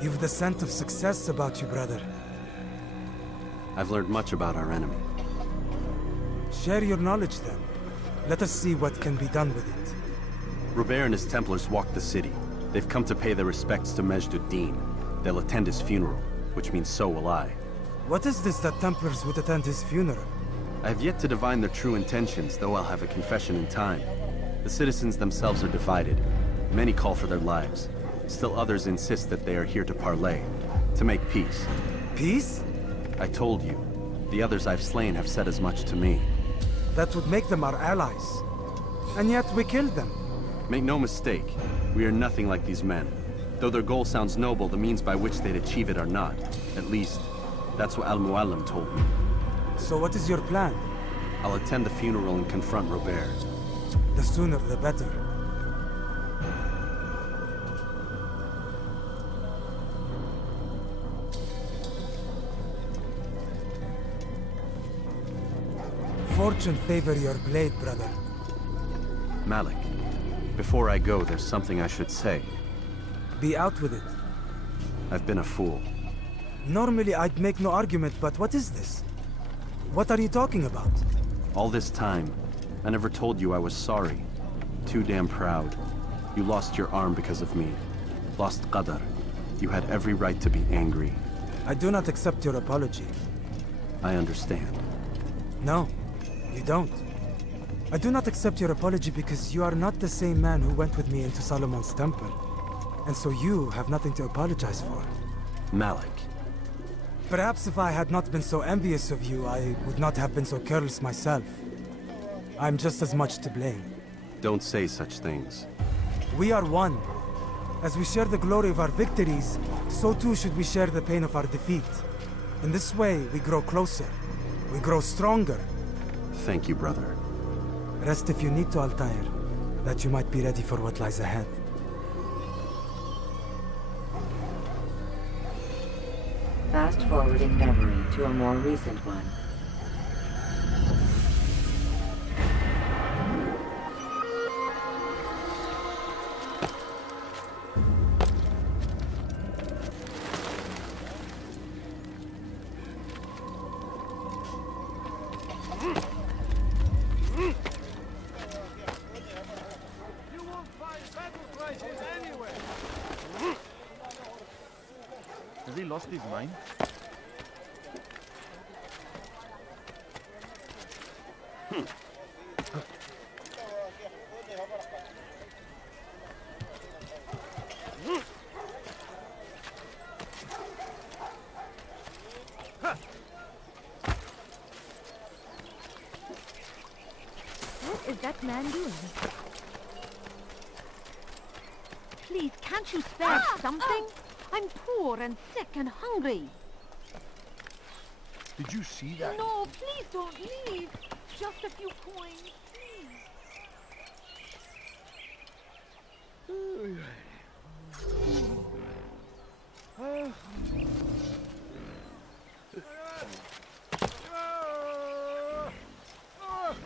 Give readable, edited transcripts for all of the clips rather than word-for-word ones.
You've the scent of success about you, brother. I've learned much about our enemy. Share your knowledge then. Let us see what can be done with it. Robert and his Templars walked the city. They've come to pay their respects to Majd Addin. They'll attend his funeral, which means so will I. What is this that Templars would attend his funeral? I have yet to divine their true intentions, though I'll have a confession in time. The citizens themselves are divided. Many call for their lives. Still others insist that they are here to parley, to make peace. Peace? I told you. The others I've slain have said as much to me. That would make them our allies. And yet we killed them. Make no mistake, we are nothing like these men. Though their goal sounds noble, the means by which they'd achieve it are not. At least, that's what Al-Muallim told me. So what is your plan? I'll attend the funeral and confront Robert. The sooner the better. Fortune favor your blade, brother. Malik, before I go, there's something I should say. Be out with it. I've been a fool. Normally I'd make no argument, but what is this? What are you talking about? All this time, I never told you I was sorry. Too damn proud. You lost your arm because of me. Lost Qadar. You had every right to be angry. I do not accept your apology. I understand. No, you don't. I do not accept your apology because you are not the same man who went with me into Solomon's temple. And so you have nothing to apologize for. Malik. Perhaps if I had not been so envious of you, I would not have been so careless myself. I'm just as much to blame. Don't say such things. We are one. As we share the glory of our victories, so too should we share the pain of our defeat. In this way, we grow closer. We grow stronger. Thank you, brother. Rest if you need to, Altair, that you might be ready for what lies ahead. Fast forward in memory to a more recent one. Has he lost his mind? What is that man doing? Please, can't you spare something? I'm poor and sick and hungry. Did you see that? No, please don't leave. Just a few coins, please.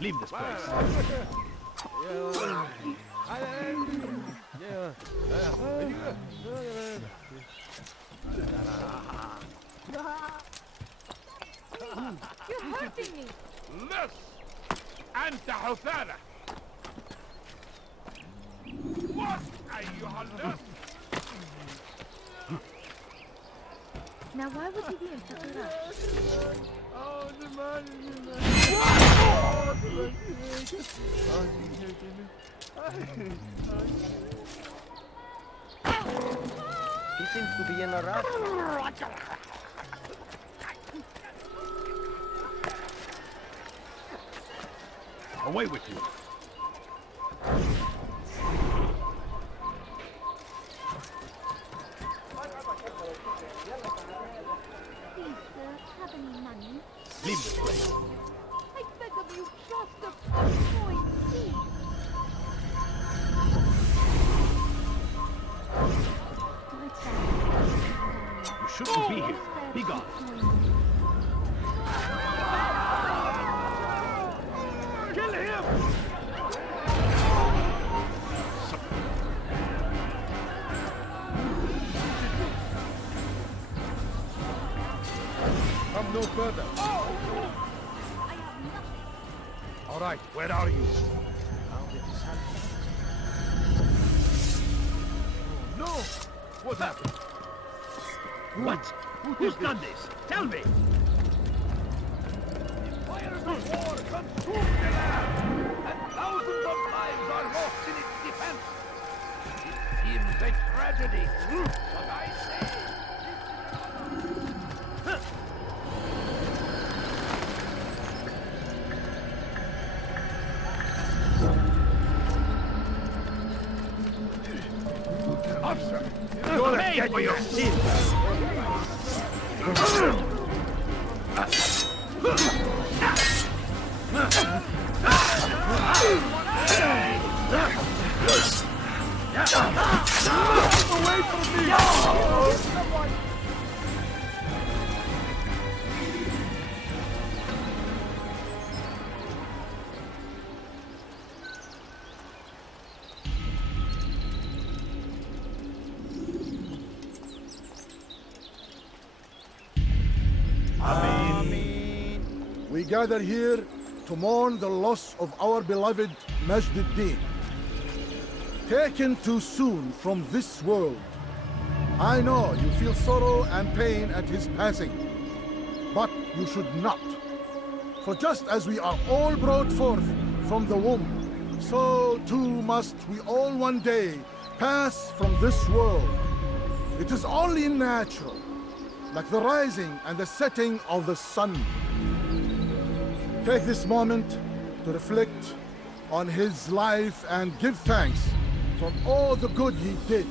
Leave this place. You're hurting me. لص أنت حثالة وص أيها اللص. Now why would you be in such a rush? He seems to be in a rush. Away with you. Please, sir, have any money? Leave this place. I beg of you, just a few coins, please. You shouldn't be here. Be gone. Kill him! no further. All right, where are you? No! What happened? What? Who's done this? Tell me! Fires of war consume the land, and thousands of lives are lost in its defense. It seems a tragedy, but I say... Officer, you're Pay for your sins! away from me! We gather here to mourn the loss of our beloved Majd Addin. Taken too soon from this world. I know you feel sorrow and pain at his passing, but you should not. For just as we are all brought forth from the womb, so too must we all one day pass from this world. It is only natural, like the rising and the setting of the sun. Take this moment to reflect on his life and give thanks for all the good he did.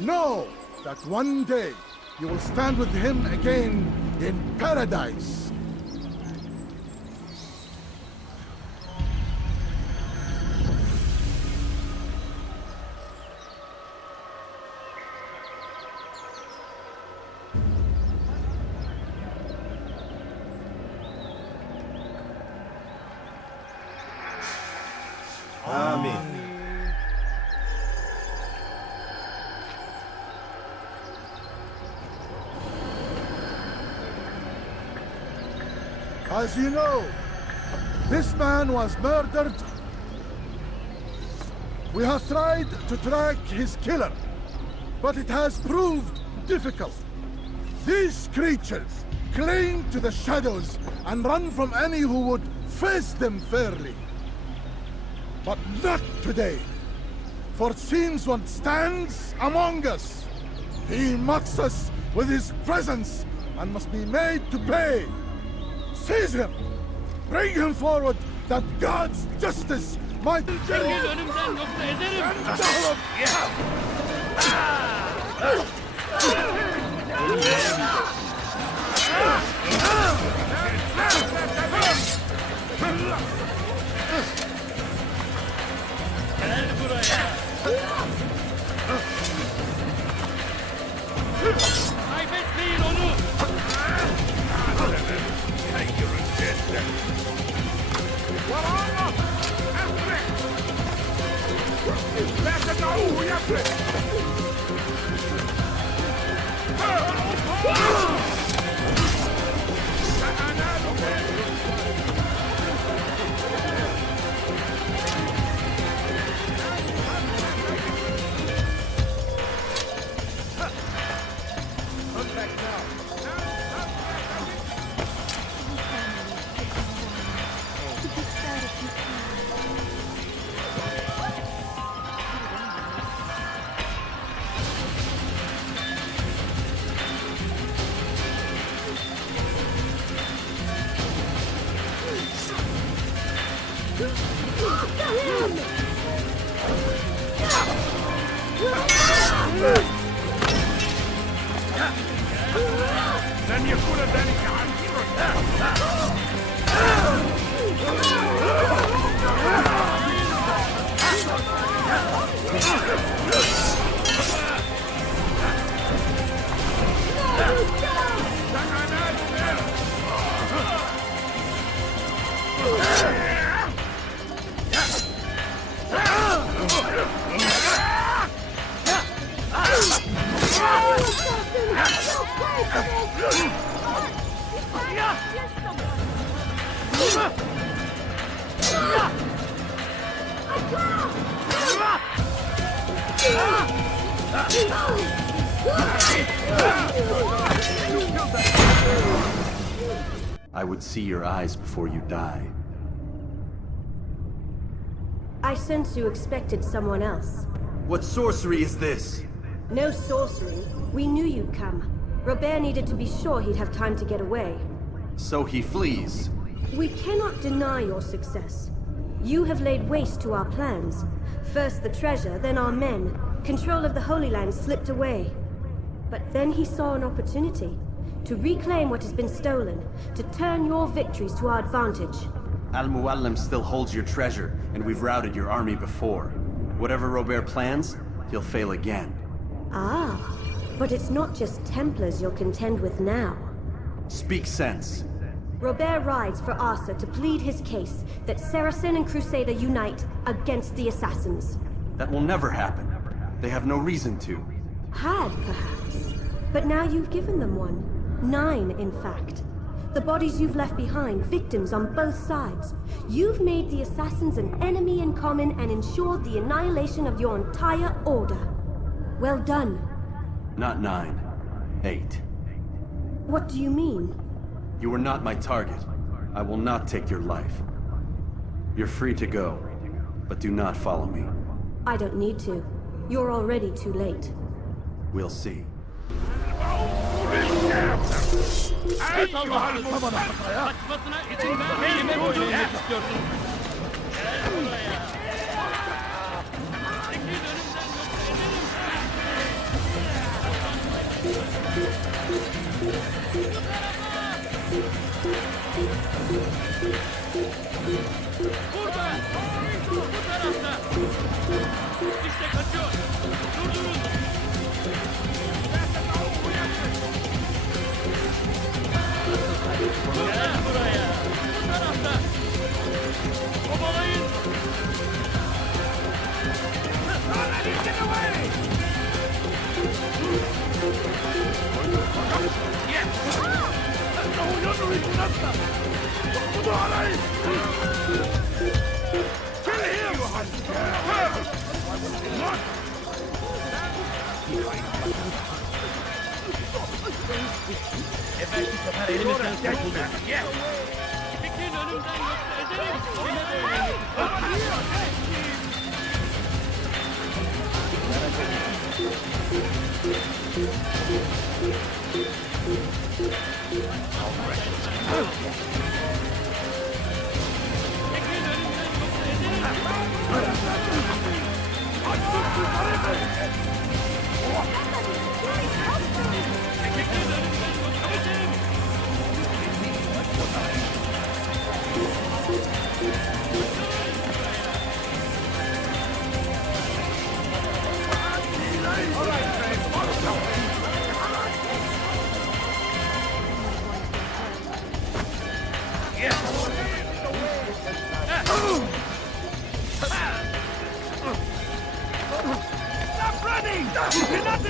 Know that one day you will stand with him again in paradise. As you know, this man was murdered. We have tried to track his killer, but it has proved difficult. These creatures cling to the shadows and run from any who would face them fairly. But not today, for it seems one stands among us. He mocks us with his presence and must be made to pay. Seize him! Bring him forward, that God's justice might... Önümden nokta ederim! Gel buraya! Kaybetmeyin onu! I would see your eyes before you die. I sense you expected someone else. What sorcery is this? No sorcery. We knew you'd come. Robert needed to be sure he'd have time to get away. So he flees. We cannot deny your success. You have laid waste to our plans. First the treasure, then our men. Control of the Holy Land slipped away. But then he saw an opportunity to reclaim what has been stolen, to turn your victories to our advantage. Al-Muallim still holds your treasure, and we've routed your army before. Whatever Robert plans, he'll fail again. Ah, but it's not just Templars you'll contend with now. Speak sense. Robert rides for Arsuf to plead his case that Saracen and Crusader unite against the Assassins. That will never happen. They have no reason to. Had, perhaps. But now you've given them one. 9, in fact. The bodies you've left behind, victims on both sides. You've made the Assassins an enemy in common and ensured the annihilation of your entire order. Well done. Not 9. 8. What do you mean? You are not my target. I will not take your life. You're free to go, but do not follow me. I don't need to. You're already too late. We'll see. Kaçmasına izin vermeyin. Beni öldürmek istiyorsun. Gel buraya. Çekil önümden Burada! Bu tarafta! İşte kaçıyor! Durdurun! Gel buraya! Bu tarafta! Kovalayın! Evvelki sefer elimizden kurtulduk. Çekil önümden yoksa ederim. Stop running! You cannot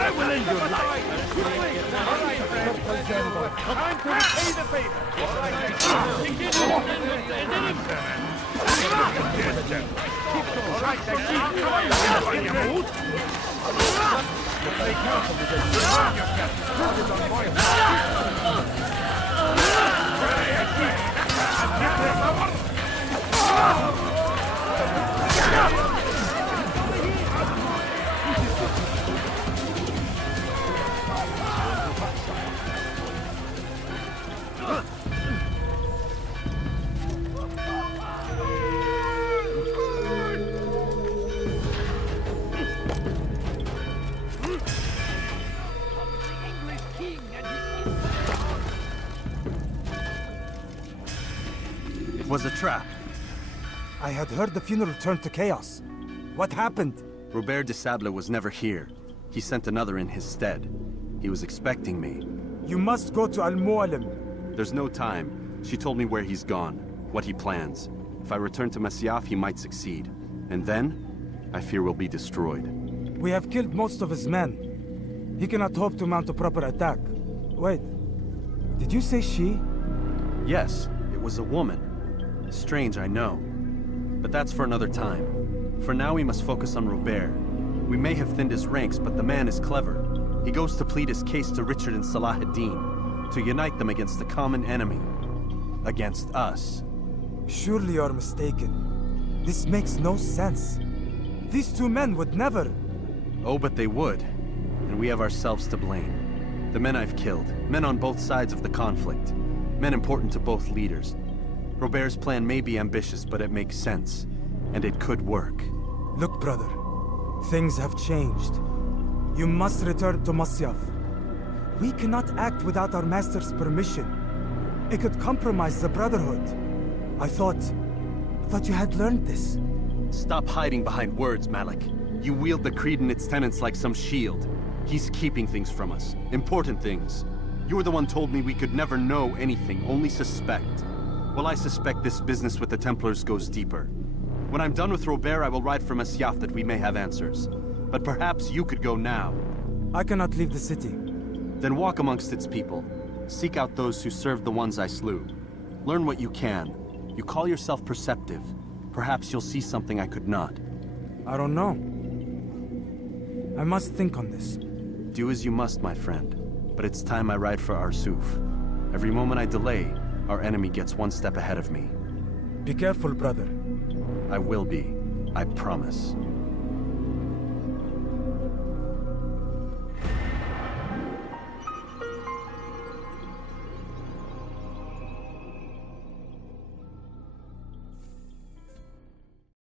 I will end your life! Time to repay the favor! was a trap. I had heard the funeral turned to chaos. What happened? Robert de Sable was never here. He sent another in his stead. He was expecting me. You must go to Al-Mualim. There's no time. She told me where he's gone, what he plans. If I return to Masyaf, he might succeed. And then, I fear we'll be destroyed. We have killed most of his men. He cannot hope to mount a proper attack. Wait, did you say she? Yes, it was a woman. Strange, I know. But that's for another time. For now, we must focus on Robert. We may have thinned his ranks, but the man is clever. He goes to plead his case to Richard and Salah ad-Din, to unite them against the common enemy. Against us. Surely you're mistaken. This makes no sense. These two men would never... Oh, but they would. And we have ourselves to blame. The men I've killed, men on both sides of the conflict. Men important to both leaders. Robert's plan may be ambitious, but it makes sense. And it could work. Look, brother. Things have changed. You must return to Masyaf. We cannot act without our master's permission. It could compromise the Brotherhood. I thought you had learned this. Stop hiding behind words, Malik. You wield the creed and its tenets like some shield. He's keeping things from us. Important things. You were the one told me we could never know anything, only suspect. Well, I suspect this business with the Templars goes deeper. When I'm done with Robert, I will ride for Masyaf that we may have answers. But perhaps you could go now. I cannot leave the city. Then walk amongst its people. Seek out those who served the ones I slew. Learn what you can. You call yourself perceptive. Perhaps you'll see something I could not. I don't know. I must think on this. Do as you must, my friend. But it's time I ride for Arsuf. Every moment I delay, our enemy gets one step ahead of me. Be careful, brother. I will be. I promise.